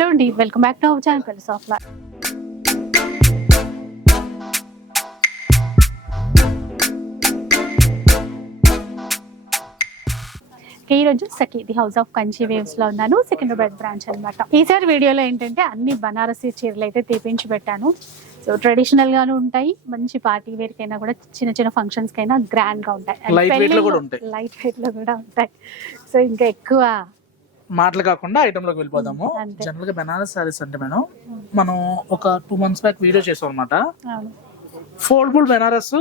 Hello అండి welcome back to our channel of life ఈ రోజు సఖీది హౌస్ ఆఫ్ కంచి వేవ్స్లో ఉన్నాను సికింద్రాబాద్ బ్రాంచ్ అన్నమాట. ఈసారి వీడియోలో ఏంటంటే అన్ని బనారసి చీరలు అయితే తీపించి పెట్టాను. సో ట్రెడిషనల్ గాను ఉంటాయి మంచి పార్టీ వేర్ కైనా కూడా చిన్న చిన్న ఫంక్షన్స్ కైనా గ్రాండ్గా ఉంటాయి. లైట్ వెయిట్లో కూడా ఉంటాయి. సో ఇంకా ఎక్కువ మాటలు కాకుండా ఐటమ్లోకి వెళ్ళిపోదాము. జనరల్గా బెనారస్ సారీస్ అంటే మేడం మనం ఒక టూ మంత్స్ బ్యాక్ వీడియో చేసాం అనమాట. ఫోల్డబుల్ బెనారస్.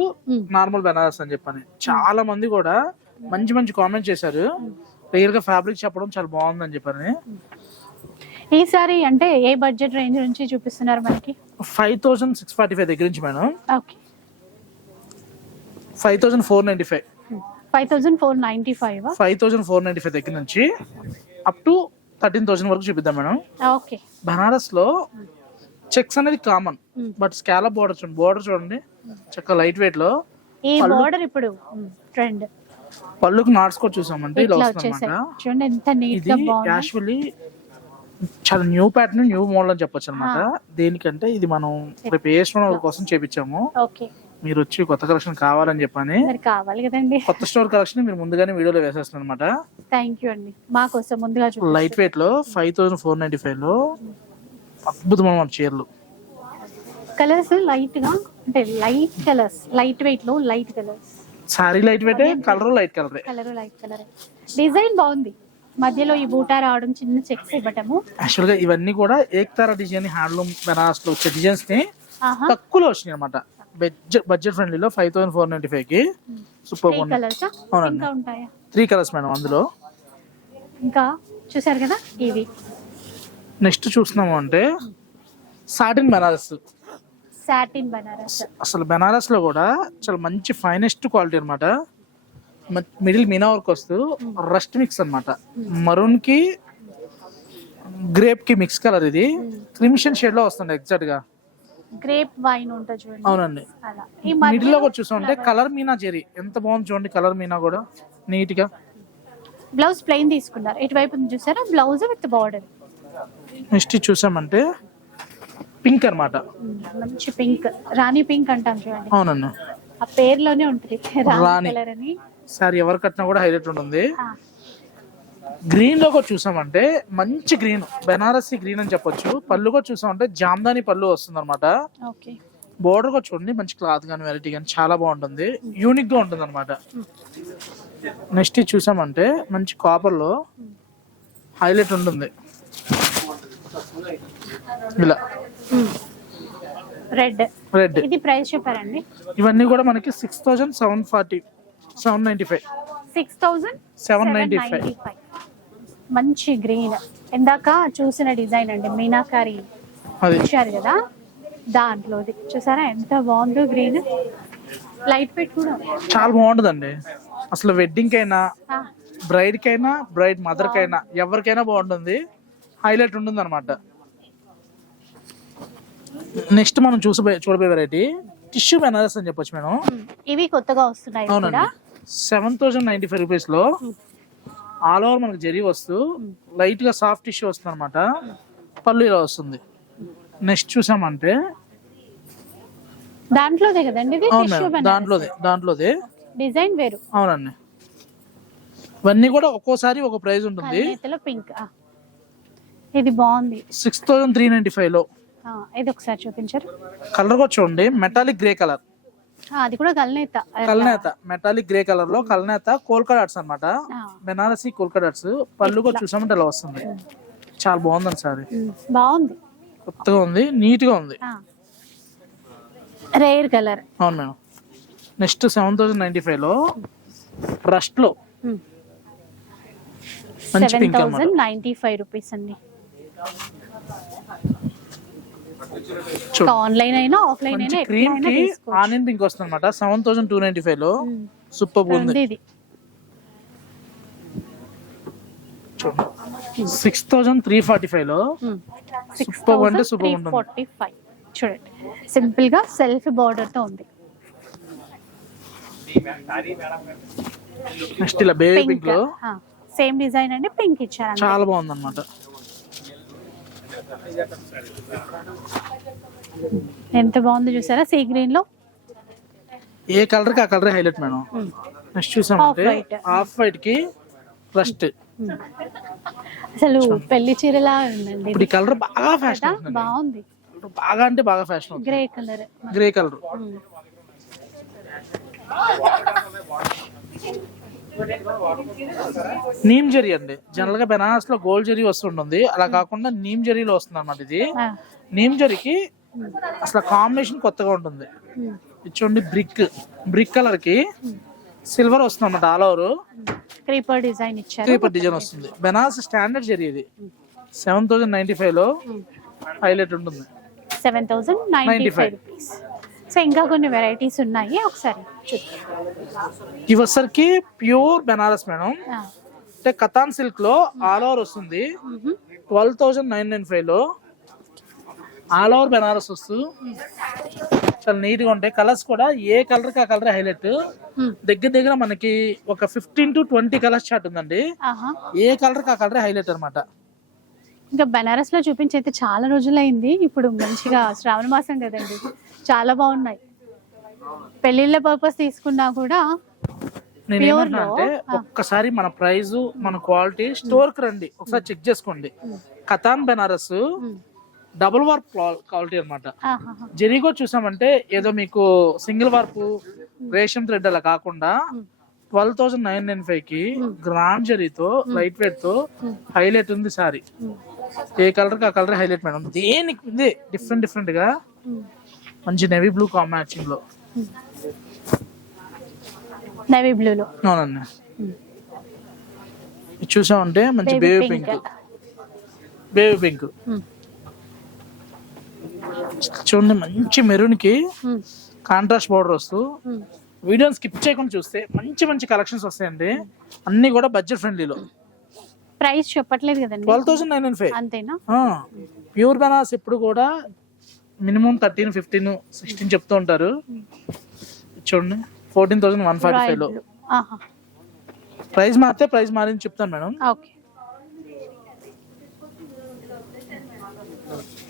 నార్మల్ బెనారస్ అని చెప్పని. చాలా మంది కూడా మంచి మంచి కామెంట్ చేశారు. రియల్గా ఫ్యాబ్రిక్ చెప్పడం చాలా బాగుందని చెప్పని. ఈసారి అంటే ఏ బడ్జెట్ రేంజ్ నుంచి చూపిస్తున్నారు మనకి? Five thousand six forty five దగ్గర నుంచి madam. Okay. Five thousand four ninety five five thousand four ninety five five thousand four ninety five దగ్గర నుంచి అప్ టు థర్టీన్ థౌసండ్ వరకు చూపిద్దాం మేడం. ఓకే. బనారస్లో చెక్స్ అనేది కామన్. బట్ స్కాలప్ బోర్డర్ చూడండి border చూడండి. చక్కగా లైట్ వెయిట్లో ఈ బార్డర్ ఇప్పుడు? ట్రెండ్ పళ్ళుకి నాట్స్ కూడా చూసామంటే ఇలా చూడండి ఎంత నీట్గా బాగుంది. యాక్చువల్లీ చాలా న్యూ ప్యాటర్న్ న్యూ మోడల్ అని చెప్పొచ్చు అనమాట దేనికంటే ఇది మనం రేపు వాళ్ళ కోసం చేపించాము. ఓకే. మీరు వచ్చి కొత్త కలెక్షన్ కావాలని చెప్పని మరి కావాలి కదండి. కొత్త స్టోర్ కలెక్షన్ మీరు ముందుగానే వీడియోలో వేసేస్తున్నారు అనమాట థ్యాంక్ యూ అండి. మా కోసం ముందుగా లైట్ వెయిట్లో ఫైవ్ థౌసండ్ ఫోర్ నైన్టీ ఫైవ్లో అద్భుతమైన చీరలు. కలర్స్ లైట్గా అంటే లైట్ కలర్స్ లైట్ వెయిట్లో light colours. Sorry light weight colour light colour. Colour light colour. Design బాగుంది. మధ్యలో ఈ బూటా రావడం చిన్న చెక్స్ ఇవ్వటము. యాక్చువల్గా ఇవన్నీ కూడా ఏక్తారా డిజైన్ హ్యాండ్లూమ్ బెనారస్లో వచ్చే డిజైన్స్ని ఆహా. తక్కువలో వచ్చినాయి అనమాట బడ్జెట్ బడ్జెట్ ఫ్రెండ్లీలో ఫైవ్ థౌసండ్ ఫోర్ నైన్టీ ఫైవ్కి సూపర్ అవునండి. త్రీ కలర్స్ మేడం అందులో. ఇంకా చూసారు కదా? ఇవి. నెక్స్ట్ చూస్తున్నాము అంటే సాటిన్ బెనారస్ సాటిన్ బనారస్ అసలు బెనారస్లో కూడా చాలా మంచి ఫైనెస్ట్ క్వాలిటీ అనమాట మిడిల్ మీనా వర్క్ వస్తూ రస్ట్ మిక్స్ అనమాట మరూన్కి గ్రేప్కి మిక్స్ కలర్ ఇది. క్రిమిషన్ షేడ్లో వస్తుంది ఎగ్జాక్ట్గా. గ్రేప్ వైన్ ఉంటుంది చూడండి. అవునండి. అలా. ఈ మిడిల్ మధ్యలో లో కూడా చూసామంటే కలర్ మీనా జెరీ ఎంత బాగుంది చూడండి కలర్ మీనా కూడా. నీట్గా బ్లౌజ్ ప్లెయిన్ తీసుకున్నారు. ఇటువైపు ఉంది చూసారా? Blouse with border. నెక్స్ట్ చూసామంటే పింక్ అన్నమాట. మంచి పింక్. రాణి పింక్ అంటాం చూడండి. అవునండి ఆ పేరులోనే ఉంటుంది. రాణి రాణి. కలర్ అని. సారీ ఎవరు కట్టినా కూడా హైలైట్ ఉంటుంది. ఆ, గ్రీన్లో కూడా చూసామంటే మంచి గ్రీన్ బెనారసి గ్రీన్ అని చెప్పొచ్చు. పళ్ళు కూడా చూసామంటే జామ్దాని పళ్ళు వస్తుంది అనమాట బోర్డర్ కూడా చూడండి మంచి క్లాత్ కానీ వెరైటీ కానీ చాలా బాగుంటుంది. యూనిక్గా ఉంటుంది అనమాట నెక్స్ట్ చూసామంటే మంచి కాపర్లో హైలైట్ ఉంటుంది. ఇలా. రెడ్ రెడ్ ఇది ప్రైస్ చెప్పారండి? ఇవన్నీ కూడా మనకి six thousand seven forty seven ninety five six thousand seven ninety five మంచి గ్రీన్. ఇందాక చూసిన డిజైన్ అండి మీనాకారి ఇచ్చారు కదా దాంట్లోది. చూసారా ఎంత బాగుందో గ్రీన్. లైట్ వెయిట్ కూడా చాలా బాగుంటుందండి. అసలు వెడ్డింగ్ కైనా ఆ, బ్రైడ్ కైనా బ్రైడ్ మదర్ కైనా ఎవరికైనా బాగుంటుంది. హైలైట్ ఉంటుంది అనమాట నెక్స్ట్ మనం చూసబోయే చూడబోయే వెరైటీ టిష్యూ బెనారస్ అని చెప్పొచ్చు మేడం. ఇవి కొత్తగా వస్తున్నాయి సెవెన్ థౌసండ్ నైన్టీ ఫైవ్ రూపీస్లో ఆల్ ఓవర్ మనకి జరీ వస్తూ లైట్గా సాఫ్ట్ టిష్యూ వస్తుంది అనమాట పళ్ళు ఇలా వస్తుంది. నెక్స్ట్ చూసామంటే దాంట్లోదే కదండి దాంట్లోదే దాంట్లోదే. డిజైన్ వేరు. అవునండి. ఇవన్నీ కూడా ఒక్కోసారి ఒక ప్రైస్ ఉంటుంది. పింక్ ఇది బాగుంది. సిక్స్ థౌసండ్ త్రీ నైన్టీ ఫైవ్లో. ఇది ఒకసారి చూపించారు. కలర్ కూడా చూడండి మెటాలిక్ గ్రే కలర్. అది కూడా కల్నేత. కల్నేత. మెటాలిక్ గ్రే కలర్లో కల్నేత కోల్కా డాట్స్ అనమాట బెనారసి కోల్కా డాట్స్ పళ్ళు కూడా చూసామంటే ఇలా వస్తుంది? చాలా బాగుందండి సారీ. బాగుంది. కొత్తగా ఉంది నీట్గా ఉంది రేర్ కలర్. అవును madam. Next seven thousand ninety ఫైవ్లో రస్ట్లో seven thousand ninety five rupees అండి. ఆన్లైన్ అయినా ఆఫ్లైన్ అయినా క్రీమ్కి పింక్ వస్తుంది అనమాట సెవెన్ థౌసండ్ టూ నైన్టీ ఫైవ్లో సూపర్ ఉంది. సిక్స్ థౌసండ్ త్రీ ఫార్టీ ఫైవ్లో Superb అంటే త్రీ ఉంటుంది. ఫార్టీ ఫైవ్ చూడండి. సింపుల్గా సెల్ఫ్ బార్డర్తో ఉంది. నెక్స్ట్ ఇలా బేబీ పింక్లో సేమ్ డిజైన్ అండి. పింక్ ఇచ్చారు చాలా బాగుంది అనమాట ఎంత బాగుంది చూసారా సీ గ్రీన్లో? ఏ కలర్కి ఆ కలర్ హైలైట్ మేడం? నెక్స్ట్ చూసామంటే white. ఆఫ్ వైట్కి రస్ట్. అసలు పెళ్ళి చీరలా ఉందండి ఇప్పుడు ఈ కలర్ బాగా ఫ్యాషన్ బాగుంది. బాగా అంటే బాగా fashion grey colour. Grey colour. Neem zari అండి. జనరల్గా బెనారస్లో గోల్డ్ జరీ వస్తుంటుంది. అలా కాకుండా నీమ్ జరీలో వస్తుంది అన్నమాట ఇది నీమ్ జరీకి అసలు కాంబినేషన్ కొత్తగా ఉంటుంది. చూడండి బ్రిక్ బ్రిక్ కలర్కి సిల్వర్ వస్తుంది అన్నమాట ఆల్ ఓవర్. క్రీపర్ డిజైన్ ఇచ్చారు. క్రీపర్ డిజైన్ వస్తుంది. బెనారస్ స్టాండర్డ్ జరీ ఇది. సెవెన్ థౌసండ్ నైన్టీ ఫైవ్లో హైలైట్ ఉంటుంది. Seven thousand ninety five rupees so ఇంకా కొన్ని వెరైటీస్ ఉన్నాయి. ఒకసారి చూద్దాం. ఇవి వచ్చరికి ప్యూర్ బెనారస్ మేడం. అంటే కతాన్ సిల్క్లో ఆల్ ఓవర్ వస్తుంది. ట్వెల్వ్ థౌజండ్ నైన్ నైన్ ఫైవ్లో ఆల్ ఓవర్ బెనారస్ వస్తూ చాలా నీట్గా ఉంటాయి. కలర్స్ కూడా ఏ కలర్కి ఆ కలర్ హైలైట్. దగ్గర దగ్గర మనకి ఒక fifteen to twenty colours chart ఉందండి. ఏ కలర్కి ఆ కలర్ హైలైట్ అనమాట ఇంకా బనారస్లో చూపించి అయితే చాలా రోజులైంది. ఇప్పుడు మంచిగా శ్రావణ మాసం కదండి. చాలా బాగున్నాయి. పెళ్ళిళ్ళ పర్పస్ తీసుకున్నా కూడా? అంటే ఒక్కసారి మన ప్రైస్ మన క్వాలిటీ స్టోర్కి రండి. ఒకసారి చెక్ చేసుకోండి. Katan Banaras double warp quality అన్నమాట. ఆహాహా. జెరీగో చూసామంటే ఏదో మీకు సింగిల్ వార్పు రేషన్ థ్రెడ్ అలా కాకుండా ట్వెల్వ్ థౌసండ్ నైన్ నైన్ ఫైవ్కి గ్రాండ్ జరీతో లైట్ వెయిట్తో హైలైట్ ఉంది సారీ. ఏ కలర్కి ఆ కలర్ హైలైట్ మేడం? దేనికి? ఉంది డిఫరెంట్ డిఫరెంట్గా. మంచి నెవీ బ్లూ కాంబినేషన్లో. నేవీ బ్లూలో అవునండి ఇది చూసామంటే మంచి బేబీ. Pink baby pink. చూడండి మంచి మెరూన్కి. కాంట్రాస్ట్ బార్డర్ వస్తూ మ్. వీడియోని స్కిప్ చేయకుండా చూస్తే మంచి మంచి కలెక్షన్స్ వస్తాయండి. అన్ని కూడా బడ్జెట్ ఫ్రెండ్లీలో ప్రైస్ చెప్పట్లేదు కదండి. Twelve thousand nine five. అంతేనా? ప్యూర్ బెనారస్ ఎప్పుడు కూడా మినిమం థర్టీన్ ఫిఫ్టీన్ సిక్స్టీన్ చెప్తూ ఉంటారు. చూడండి ఫోర్టీన్ థౌసండ్ వన్ ఫార్టీ ఫైవ్లో. ప్రైస్ మారితే ప్రైస్ మారింది చెప్తాను madam. Okay.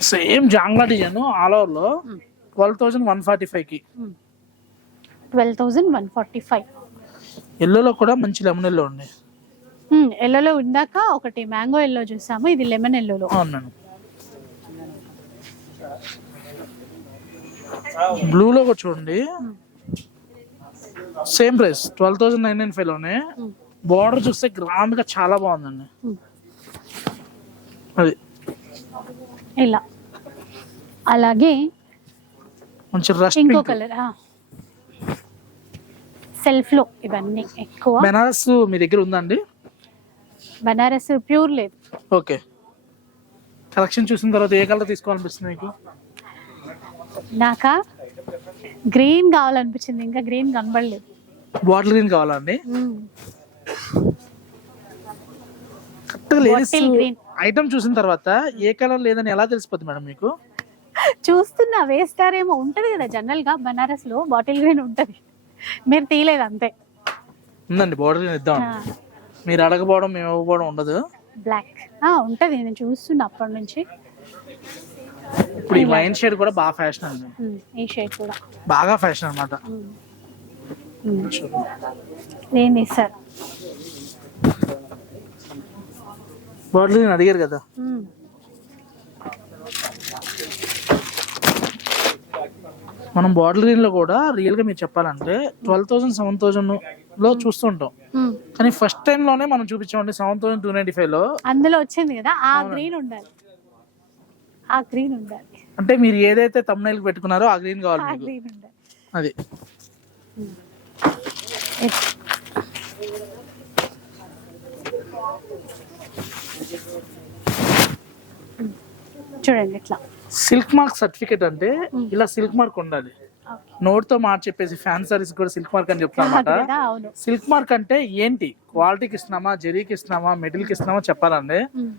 Same జాంగ్లా design all ఓవర్లో ట్వెల్వ్ థౌసండ్ వన్ ఫార్టీ ఫైవ్కి. Twelve thousand one forty five. ఎల్లోలో కూడా మంచి లెమన్ ఎల్లో ఉంది. ఎల్లోలో ఇందాక ఒకటి మ్యాంగో ఎల్లో చూసాము ఇది లెమన్ ఎల్లోలో. అవును బ్లూలో కూడా చూడండి. Same price twelve thousand nine nine ఫైవ్లోనే border చూస్తే గ్రాండ్గా చాలా బాగుందండి. అది. ఇలా. అలాగే మంచి రష్ ఇంకో కలర్ సెల్ఫ్లో ఇవన్నీ ఎక్కువ. బెనారస్ మీ దగ్గర ఉందండి బనారస్ ప్యూర్ లేదు. ఓకే. కలెక్షన్ చూసిన తర్వాత ఏ కలర్ తీసుకోవాలనిపిస్తుంది మీకు నాకా? గ్రీన్ కావాలనిపించింది ఇంకా గ్రీన్ కనబడలేదు. బాటిల్ గ్రీన్ కావాలండి. ఐటమ్ చూసిన తర్వాత ఏ కలర్ లేదని ఎలా తెలిసిపోద్ది మేడం మీకు? చూస్తున్నా వేస్తారేమో. ఉంటది కదా జనరల్గా బనారస్లో బాటిల్ గ్రీన్ ఉంటది. మీరు తీయలేదు అంతే. ఉందండి బార్డర్ గ్రీన్ ఇద్దాం. మీరు అడగపోవడం మేము ఇవ్వకపోవడం ఉండదు. బ్లాక్ ఉంటది. నేను చూస్తున్నా అప్పటి నుంచి. ఇప్పుడు ఈ వైన్ షేడ్ కూడా బాగా ఫ్యాషన్ అండి. ఉమ్, ఈ షేడ్ కూడా. బాగా ఫ్యాషన్ అనమాట నేను ఇస్తారు బాటిల్ గ్రీన్ అడిగారు కదా. మనం బాటిల్ గ్రీన్లో కూడా రియల్గా మీరు చెప్పాలంటే ట్వెల్వ్ థౌసండ్ సెవెన్ థౌసండ్లో చూస్తుంటాం. కానీ ఫస్ట్ టైం లోనే మనం చూపించామండి సెవెన్ థౌసండ్ టూ నైన్టీ ఫైవ్లో. అందులో వచ్చింది కదా ఆ గ్రీన్ ఉండాలి. ఆ గ్రీన్ ఉండాలి. అంటే మీరు ఏదైతే తమ్నైల్ పెట్టుకున్నారో ఆ గ్రీన్ కావాలి ఆ మీకు. గ్రీన్ ఉండాలి. అది. చూడండి ఇట్లా సిల్క్ మార్క్ సర్టిఫికేట్ అంటే ఇలా సిల్క్ మార్క్ ఉండాలి. నోట్తో మాట చెప్పేసి ఫ్యాన్ సారీస్ కూడా సిల్క్ మార్క్ అని చెప్తాను అనమాట సిల్క్ మార్క్ అంటే ఏంటి? క్వాలిటీకి ఇస్తున్నామా? జరీకి ఇస్తున్నామా? మెటీరియల్కి ఇస్తున్నామా? చెప్పాలండి. ఉమ్.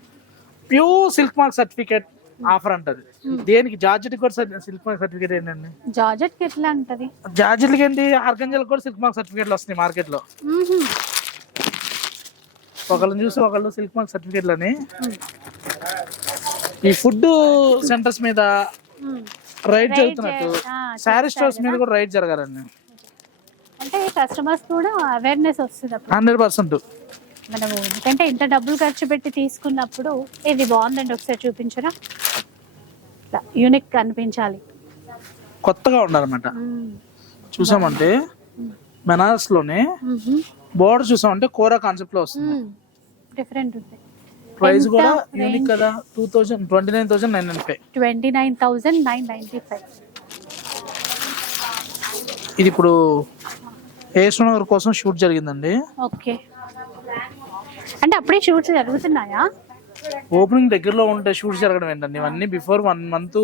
Pure silk mark certificate offer అంటది. దేనికి? జార్జెట్ కూడా సిల్క్ మార్క్ సర్టిఫికేట్ ఏంటండి? జార్జెట్కి ఎట్లా ఉంటది జార్జెట్లకి ఏంటి? ఆర్గంజల్ కూడా సిల్క్ మార్క్ సర్టిఫికేట్లు వస్తున్నాయి మార్కెట్లో. ఒకళ్ళని చూసి ఒకళ్ళు సిల్క్ మార్క్ సర్టిఫికేట్లు అని ఈ ఫుడ్ సెంటర్స్ మీద రైడ్ జరుగుతున్నట్టు శారీ స్టోర్స్ మీద కూడా రైడ్ జరగాలండి. అంటే కస్టమర్స్ కూడా అవేర్నెస్ వస్తుంది అప్పుడు. హండ్రెడ్ పర్సెంట్ మనము ఎందుకంటే ఇంత డబ్బులు ఖర్చు పెట్టి తీసుకున్నప్పుడు ఇది బాగుందండి ఒకసారి చూపించరా? యూనిక్ అనిపించాలి. కొత్తగా ఉండాలన్నమాట. చూసామంటే బెనారస్లోనే బోర్డర్ చూసామంటే కోరా కాన్సెప్ట్లో వస్తుంది. డిఫరెంట్ ఉంది ప్రైస్ కూడా? యూనిక్ కదా. Two thousand twenty nine thousand nine nine five. Twenty nine thousand nine ninety five. ఇది ఇప్పుడు ఏసునగర్ కోసం షూట్ జరిగిందండి. ఓకే. అంటే అప్పుడే షూట్స్ జరుగుతున్నాయా? ఓపెనింగ్ దగ్గరలో ఉంటే షూట్ జరగడం ఏంటండి? ఇవన్నీ before one month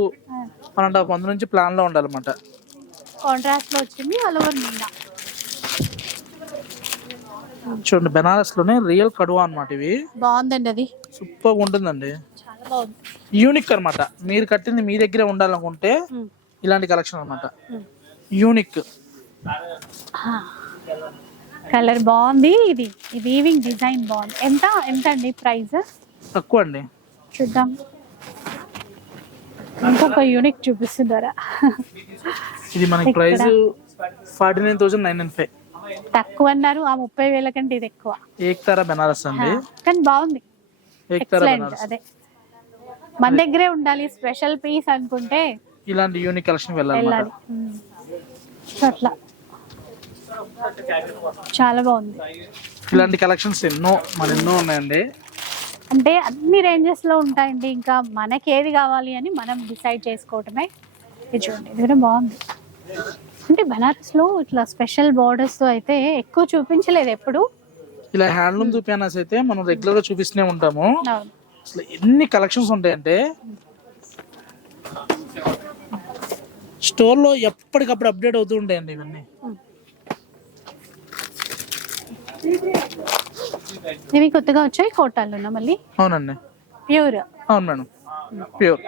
one and half month నుంచి ప్లాన్లో ఉండాలన్నమాట. కాంట్రాస్ట్లో వచ్చింది ఆల్ ఓవర్ నిండా చూడండి బెనారస్లోనే రియల్ కడువా అన్నమాట ఇవి. బాగుందండి అది. సూపర్ ఉంటుందండి. యూనిక్ అన్నమాట. మీరు కట్టింది మీ దగ్గరే ఉండాలనుకుంటే. ఇలాంటి కలెక్షన్ అన్నమాట. మ్మ్. యూనిక్. కలర్ బాగుంది ఇది. ఈ వీవింగ్ డిజైన్ బాగుంది. ఎంత ఎంత అండి ప్రైస్? తక్కువ అండి చూద్దాం. ఇంకొక యూనిక్ చూపిస్తున్నారా ఇది మనకి price forty nine thousand nine nine five. తక్కువ అన్నారు ఆ ముప్పై వేల కంటే ఇది ఎక్కువ. ఏక్తారా బెనారస్ అండి? కానీ బాగుంది. ఎక్సలెంట్ అదే. మన దగ్గరే ఉండాలి స్పెషల్ పీస్ అనుకుంటే ఇలాంటి యూనిక్ కలెక్షన్ వెళ్ళాలి అట్లా. చాలా బాగుంది. ఇలాంటి కలెక్షన్స్ ఎన్నో మన ఎన్నో ఉన్నాయండి. అంటే అన్ని రేంజెస్లో ఉంటాయండి. ఇంకా మనకి ఏది కావాలి అని మనం డిసైడ్ చేసుకోవటమే చూడండి. ఇది కూడా బాగుంది. అంటే బనారస్లో ఇట్లా స్పెషల్ బోర్డర్స్తో అయితే ఎక్కువ చూపించలేదు ఎప్పుడు. ఇలా హ్యాండ్లూమ్ చూపియానస్ అయితే మనం రెగ్యులర్గా చూపిస్తూనే ఉంటాము. అసలు ఎన్ని కలెక్షన్స్ ఉంటాయంటే స్టోర్లో ఎప్పటికప్పుడు అప్డేట్ అవుతూ ఉంటాయండి ఇవన్నీ. ఇవి కొత్తగా వచ్చాయి కోటాల్లో మళ్ళీ? అవునండి. ప్యూర్. అవును మేడం. ప్యూర్.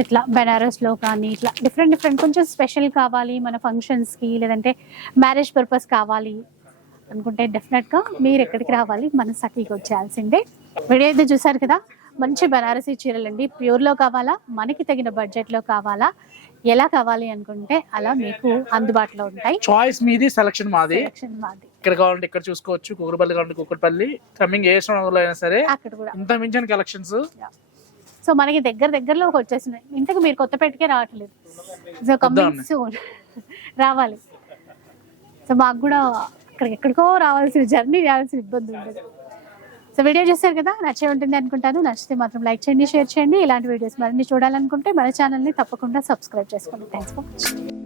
ఇట్లా బెనారస్లో కానీ ఇట్లా డిఫరెంట్ డిఫరెంట్ కొంచెం స్పెషల్ కావాలి మన ఫంక్షన్స్కి లేదంటే మ్యారేజ్ పర్పస్ కావాలి అనుకుంటే డెఫినెట్గా మీరు ఎక్కడికి రావాలి మన సఖీకి వచ్చేయాల్సిందే. వీడియో అయితే చూసారు కదా? మంచి బనారసి చీరలు అండి ప్యూర్లో కావాలా? మనకి తగిన బడ్జెట్లో కావాలా? ఎలా కావాలి అనుకుంటే అలా మీకు అందుబాటులో ఉంటాయి. చాయిస్ మీది సెలక్షన్ మాది. సెలక్షన్ మాది. ఇక్కడ కావాలంటే ఇక్కడ చూసుకోవచ్చు. కుక్కరపల్లి కావాలంటే కుక్కరపల్లి కమింగ్ ఏ అయినా సరే అక్కడ కూడా. ఇంత మించిన కలెక్షన్స్. సో మనకి దగ్గర దగ్గరలో వచ్చేసినాయి ఇంతకు మీరు కొత్తపేటకే రావట్లేదు. సో కమింగ్ సూన్ రావాలి. సో మాకు కూడా అక్కడికి ఎక్కడికో రావాల్సిన జర్నీ చేయాల్సిన ఇబ్బంది ఉండదు. సో వీడియో చూస్తారు కదా? నచ్చే ఉంటుంది అనుకుంటాను. నచ్చితే మాత్రం లైక్ చేయండి షేర్ చేయండి. ఇలాంటి వీడియోస్ మరిన్ని చూడాలనుకుంటే మన ఛానల్ని తప్పకుండా సబ్స్క్రైబ్ చేసుకోండి. Thanks for watching